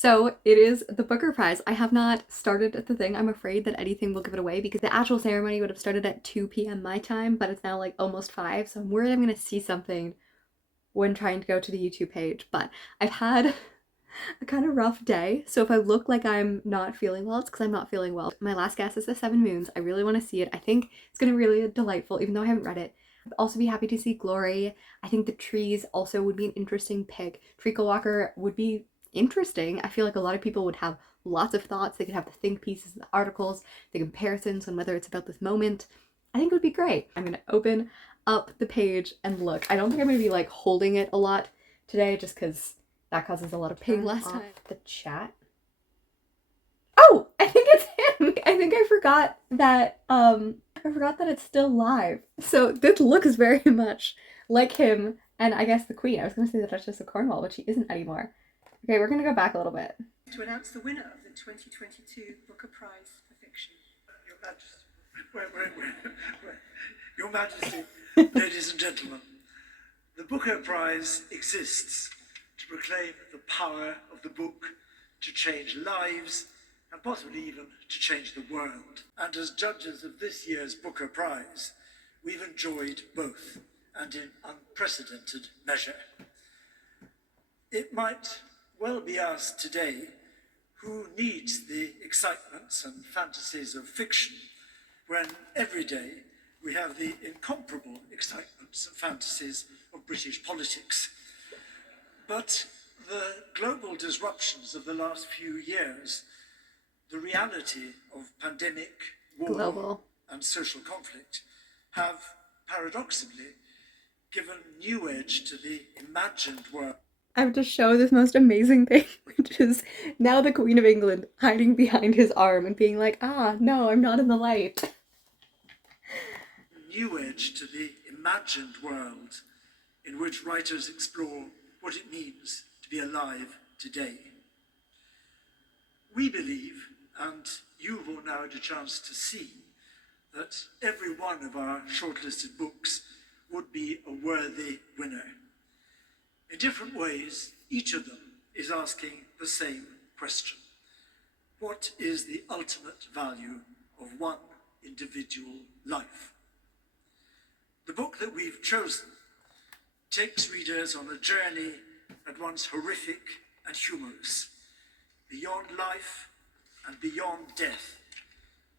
So it is the Booker Prize. I have not started the thing. I'm afraid that anything will give it away because the actual ceremony would have started at 2 p.m. my time, but it's now like almost 5. So I'm worried I'm going to see something when trying to go to the YouTube page. But I've had a kind of rough day. So if I look like I'm not feeling well, it's because I'm not feeling well. My last guess is The Seven Moons. I really want to see it. I think it's going to be really delightful, even though I haven't read it. I'd also be happy to see Glory. I think The Trees also would be an interesting pick. Treacle Walker would be interesting. I feel like a lot of people would have lots of thoughts. They could have the think pieces, the articles, the comparisons on whether it's about this moment. I think it would be great. I'm going to open up the page and look. I don't think I'm going to be like holding it a lot today just because that causes a lot of pain last time. The chat. Oh, I think it's him. I think I forgot that it's still live. So this looks very much like him and I guess the Queen. I was gonna say the Duchess of Cornwall, but she isn't anymore. Okay, we're gonna go back a little bit. To announce the winner of the 2022 Booker Prize for Fiction. Your Majesty. Wait. Your Majesty, ladies and gentlemen, the Booker Prize exists to proclaim the power of the book, to change lives, and possibly even to change the world. And as judges of this year's Booker Prize, we've enjoyed both, and in unprecedented measure. It might well be asked today, who needs the excitements and fantasies of fiction when every day we have the incomparable excitements and fantasies of British politics? But the global disruptions of the last few years, the reality of pandemic, war, and social conflict have paradoxically given new edge to the imagined world. I have to show this most amazing thing, which is now the Queen of England hiding behind his arm and being like, ah, no, I'm not in the light. New edge to the imagined world in which writers explore what it means to be alive today. We believe, and you've all now had a chance to see, that every one of our shortlisted books would be a worthy winner. In different ways, each of them is asking the same question. What is the ultimate value of one individual life? The book that we've chosen takes readers on a journey at once horrific and humorous, beyond life and beyond death,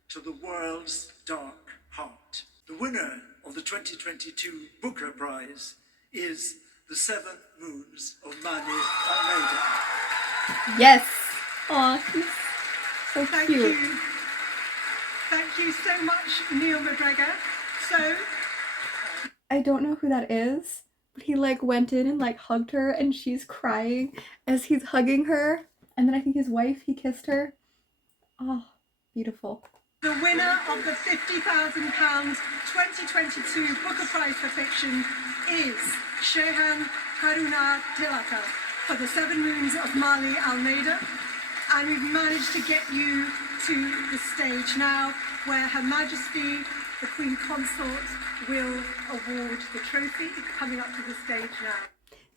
to the world's dark heart. The winner of the 2022 Booker Prize is The Seven Moons of Mali Almeida. Yes! Aw, he's so Thank cute. you. Thank you so much, Neil McGregor. So, I don't know who that is, but he like went in and like hugged her and she's crying as he's hugging her. And then I think his wife, he kissed her. Oh, beautiful. the winner of the £50,000 2022 Booker Prize for Fiction is Shehan Haruna Tilaka for The Seven Moons of Mali Almeida. And we've managed to get you to the stage now where Her Majesty, the Queen Consort, will award the trophy. Coming up to the stage now.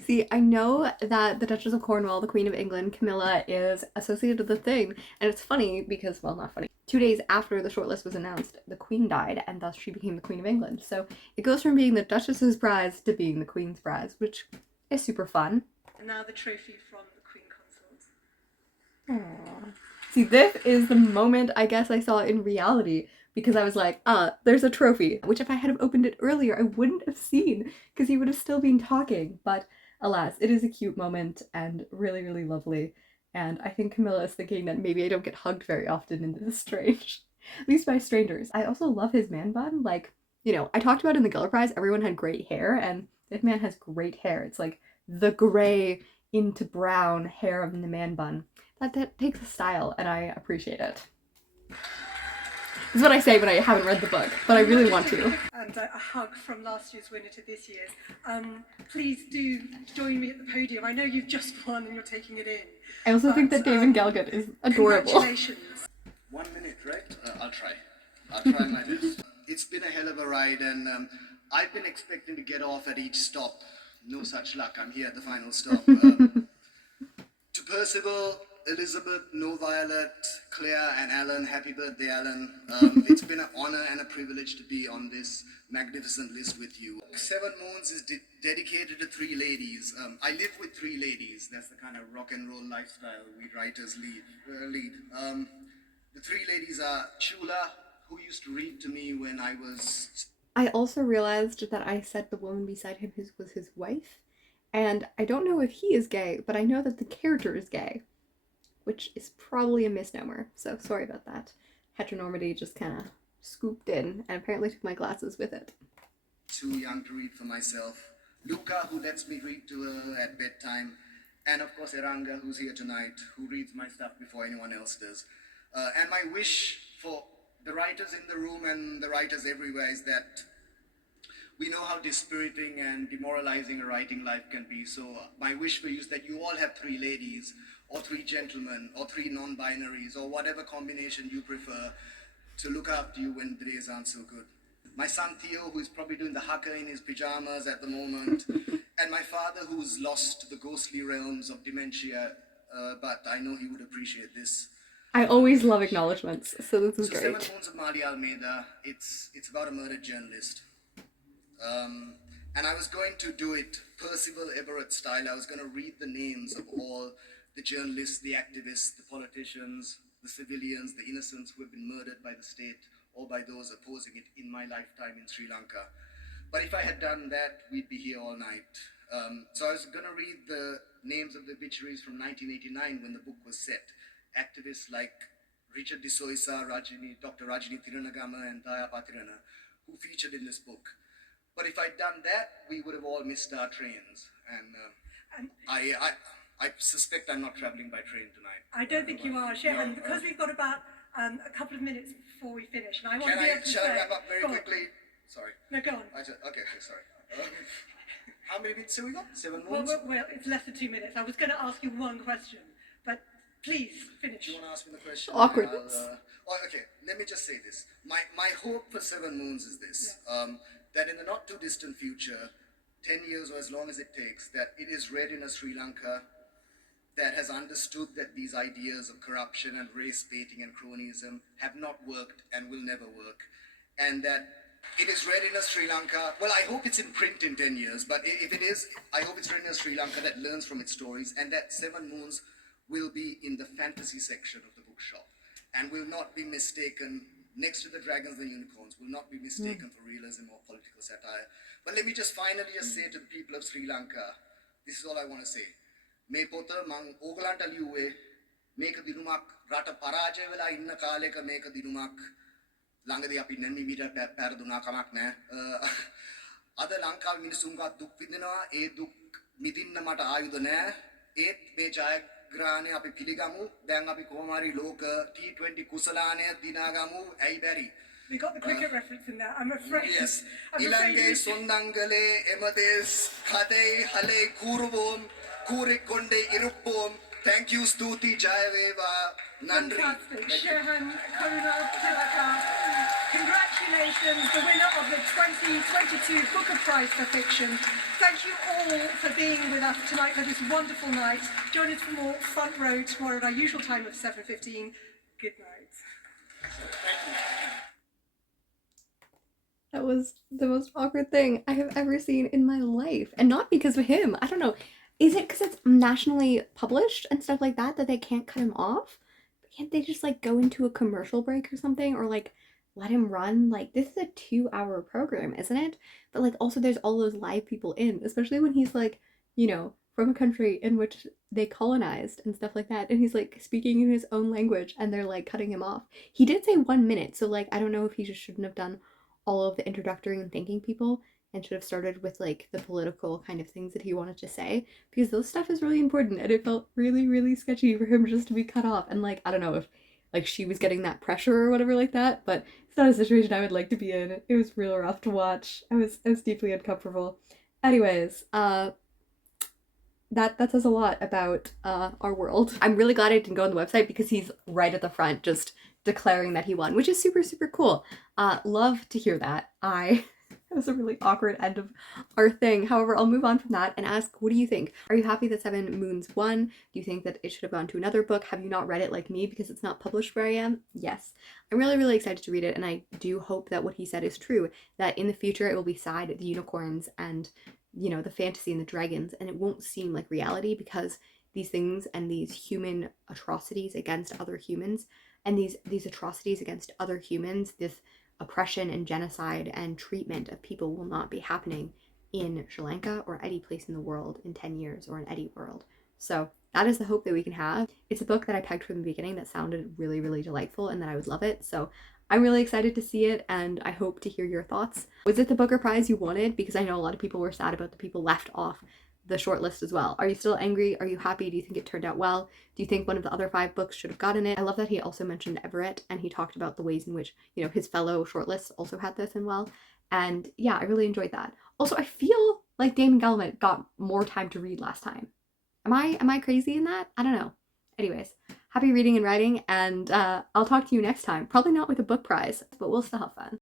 See, I know that the Duchess of Cornwall, the Queen of England, Camilla, is associated with the thing, and it's funny because, well, not funny. 2 days after the shortlist was announced, the Queen died, and thus she became the Queen of England. So it goes from being the Duchess's prize to being the Queen's prize, which is super fun. And now the trophy from the Queen Consort. Aww. See, this is the moment I guess I saw in reality, because I was like, there's a trophy, which if I had opened it earlier, I wouldn't have seen, because he would have still been talking, but alas, it is a cute moment and really, really lovely. And I think Camilla is thinking that maybe I don't get hugged very often and this is strange. At least by strangers. I also love his man bun. Like, you know, I talked about in the Giller Prize, everyone had great hair, and this man has great hair. It's like the gray into brown hair of the man bun. That takes a style, and I appreciate it. This is what I say when I haven't read the book, but I really want to. And a hug from last year's winner to this year's. Please do join me at the podium. I know you've just won and you're taking it in. I also think that David Galgut is adorable. Congratulations. 1 minute, right? I'll try my best. It's been a hell of a ride, and I've been expecting to get off at each stop. No such luck. I'm here at the final stop. To Percival, Elizabeth, No Violet, Claire, and Alan, happy birthday, Alan. It's been an honor and a privilege to be on this magnificent list with you. Seven Moons is dedicated to three ladies. I live with three ladies. That's the kind of rock and roll lifestyle we writers lead. The three ladies are Chula, who used to read to me when I was... I also realized that I said the woman beside him was his wife, and I don't know if he is gay, but I know that the character is gay, which is probably a misnomer, so sorry about that. Heteronormity just kind of scooped in, and apparently took my glasses with it. Too young to read for myself. Luca, who lets me read to her at bedtime, and of course Eranga, who's here tonight, who reads my stuff before anyone else does. And my wish for the writers in the room and the writers everywhere is that we know how dispiriting and demoralizing a writing life can be. So my wish for you is that you all have three ladies, or three gentlemen, or three non-binaries, or whatever combination you prefer, to look after you when the days aren't so good. My son Theo, who is probably doing the haka in his pajamas at the moment, and my father, who's lost the ghostly realms of dementia, but I know he would appreciate this. I always love acknowledgements, so this is So great. Seven Moons of Mali Almeida, it's about a murdered journalist. And I was going to do it Percival Everett style. I was going to read the names of all the journalists, the activists, the politicians, the civilians, the innocents who have been murdered by the state or by those opposing it in my lifetime in Sri Lanka. But if I had done that, we'd be here all night. So I was going to read the names of the obituaries from 1989 when the book was set. Activists like Richard de Soisa, Dr. Rajini Thiranagama, and Daya Patirana, who featured in this book. But if I'd done that, we would have all missed our trains. And I suspect I'm not traveling by train tonight. I don't think you are, Shehan, because we've got about a couple of minutes before we finish, and I want to be able to Shall I say... wrap up very Go on. quickly? Sorry. No, go on. Okay, sorry. How many minutes have we got? 7 Well, moons? well, it's less than 2 minutes. I was going to ask you one question, but please finish. Do you want to ask me the question? Awkwardness. Okay, let me just say this. My hope for 7 Moons is this, that in the not too distant future, 10 years or as long as it takes, that it is read in a Sri Lanka that has understood that these ideas of corruption and race baiting and cronyism have not worked and will never work. And that it is read in a Sri Lanka, well, I hope it's in print in 10 years, but if it is, I hope it's written in a Sri Lanka that learns from its stories, and that 7 Moons will be in the fantasy section of the bookshop and will not be mistaken, next to the Dragons and Unicorns, will not be mistaken for realism or political satire. But let me just finally just say to the people of Sri Lanka, this is all I want to say. මේ පොත මං ඕගලන්ට ලියුවේ මේක දිනුමක් රට පරාජය වෙලා ඉන්න කාලයක මේක දිනුමක් ළඟදී අපි නැමිමිට පැරදුනා කමක් නැහැ. අද ලංකාවේ මිනිසුන්ගා දුක් විඳිනවා. ඒ දුක් මිදින්න මට ආයුධ නැහැ. ඒත් මේ ජයග්‍රහණය අපි පිළිගමු. දැන් අපි කොහොම හරි ලෝක T20 කුසලානය දිනාගමු. ඇයි බැරි? We got the cricket reference in there. I'm afraid. Yes. I'm afraid Ilange we- Sondangale Emades Kade Hale Kurvom Kurikonde Irupom. Thank you, Stuti Jayaveva Nandri. Fantastic. Shehan Karuna Tilaka. Congratulations, the winner of the 2022 Booker Prize for Fiction. Thank you all for being with us tonight for this wonderful night. Join us for more Front Row tomorrow at our usual time of 7:15. Good night. That was the most awkward thing I have ever seen in my life. And not because of him. I don't know. Is it because it's nationally published and stuff like that they can't cut him off? Can't they just like go into a commercial break or something? Or like let him run? Like this is a 2-hour program, isn't it? But like also there's all those live people in, especially when he's like, you know, from a country in which they colonized and stuff like that. And he's like speaking in his own language and they're like cutting him off. He did say 1 minute. So like, I don't know if he just shouldn't have done all of the introductory and thanking people and should have started with like the political kind of things that he wanted to say, because those stuff is really important and it felt really, really sketchy for him just to be cut off. And like, I don't know if like she was getting that pressure or whatever like that, but it's not a situation I would like to be in. It was real rough to watch. I was deeply uncomfortable. Anyways, that says a lot about our world. I'm really glad I didn't go on the website because he's right at the front just declaring that he won, which is super, super cool. Love to hear that. I That was a really awkward end of our thing. However, I'll move on from that and ask, what do you think? Are you happy that Seven Moons won? Do you think that it should have gone to another book? Have you not read it like me because it's not published where I am? Yes. I'm really, really excited to read it, and I do hope that what he said is true, that in the future it will be side the unicorns and, you know, the fantasy and the dragons, and it won't seem like reality because these things and these human atrocities against other humans and these atrocities against other humans, this oppression and genocide and treatment of people will not be happening in Sri Lanka or any place in the world in 10 years or in any world. So that is the hope that we can have. It's a book that I pegged from the beginning that sounded really, really delightful and that I would love it. So I'm really excited to see it, and I hope to hear your thoughts. Was it the Booker Prize you wanted? Because I know a lot of people were sad about the people left off the shortlist as well. Are you still angry? Are you happy? Do you think it turned out well? Do you think one of the other 5 books should have gotten it? I love that he also mentioned Everett, and he talked about the ways in which, you know, his fellow shortlists also had this in well. And yeah, I really enjoyed that. Also, I feel like Damon Gallup got more time to read last time. Am I crazy in that? I don't know. Anyways, happy reading and writing, and I'll talk to you next time. Probably not with a book prize, but we'll still have fun.